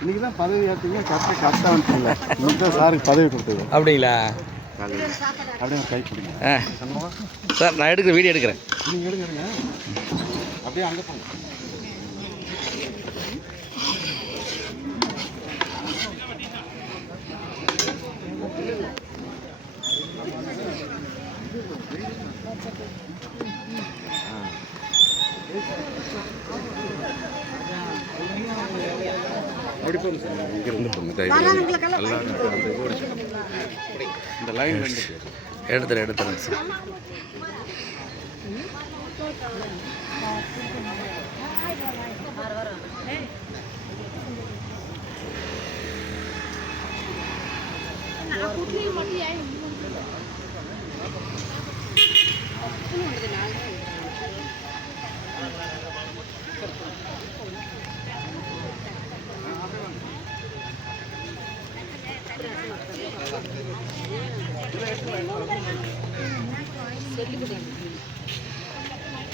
இன்னைக்கு தான் பதவி ஏற்றீங்க, கரெக்டாக வந்துட்டீங்களா? இன்னைக்கு தான் சாருக்கு பதவி கொடுத்தது. அப்படிங்களா? அப்படியே கை பிடிங்க சார். நான் எடுக்கிற வீடியோ எடுக்கிறேன். நீங்கள் எடுங்க. அப்படியே அங்கே போங்க. அப்படி போங்க சார். இங்கே இருந்து போங்க. இந்த லைன் எடுத்துறேன் சார்.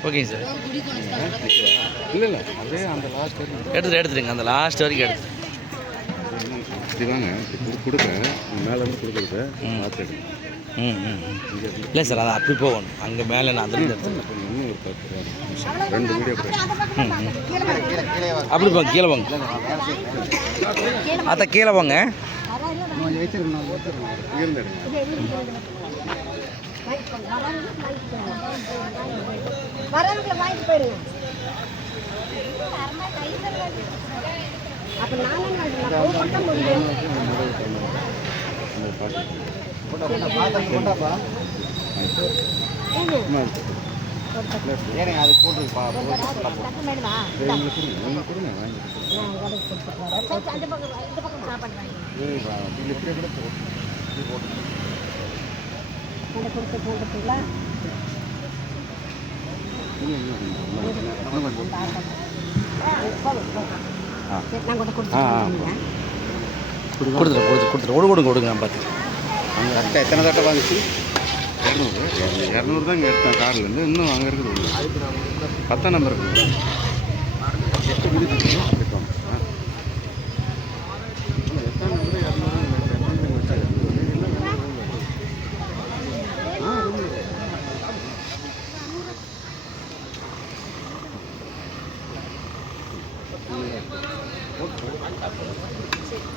ஓகேங்க சார். இல்லை அப்படியே அந்த லாஸ்ட் எடுத்துருங்க. அந்த லாஸ்ட் வரைக்கும் எடுத்து இப்படி வாங்க. கொடுக்க மேலேருந்து கொடுக்குறது பார்த்து. இல்லை சார், அது அப்படி போகணும். அங்கே மேலே நான் அதில் எடுத்துருக்கேன். இன்னும் ஒரு 2 வீடியோ அப்படி போங்க. கீழே போங்க. அத்தை கீழே போங்க. வரவங்களை வாங்கிட்டு போயிருங்க. அப்போ நானும் அது போட்டுருப்பா. கொடுங்க. நான் பார்த்து அங்கே அட்டை எத்தனை தட்டை வாங்கிச்சு? 200 தான் இங்கே எடுத்தேன் கார்லேருந்து. இன்னும் அங்கே இருக்குது 10 நம்பர் இருக்குது. 8 குடி எடுத்தோம். 8 நம்பர் 200.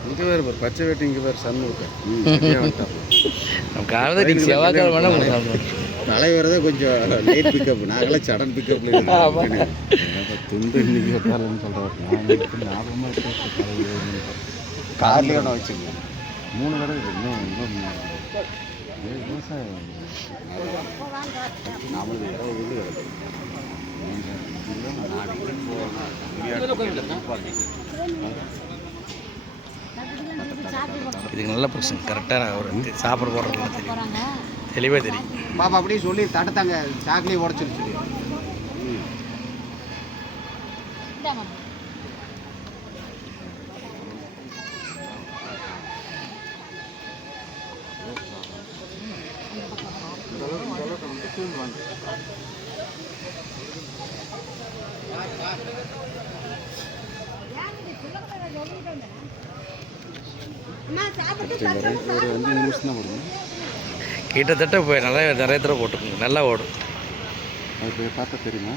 இங்கே வேறு பச்சை வேட்டி, இங்கே வேறு சன்முகை. தலைவரதே கொஞ்சம் லேட் பிக்கப். நாங்களாம் சடன் பிக்கப்ல துண்டு இன்னைக்கு வெட்டாலன்னு சொல்கிறேன். ஞாபகமாக கார்லேயே ஒன்று வச்சுங்க. 3 கடை இருக்குது. இன்னும் விவசாயம் நம்மளுக்கு 20 வீடு கிடக்கு. இதுக்கு நல்ல பிரச்சனை. கரெக்டாக ஒரு சாப்பிட போடுறதுல தெரியும், தெளிவாக தெரியும். பாப்பா அப்படியே சொல்லி தட்டத்தாங்க சாக்கிலே உடச்சிருச்சு. கிட்டத்தட்ட போய் நிறைய தடவை போட்டுக்கோங்க. நல்லா ஓடும். அது பார்த்தா தெரியுமா?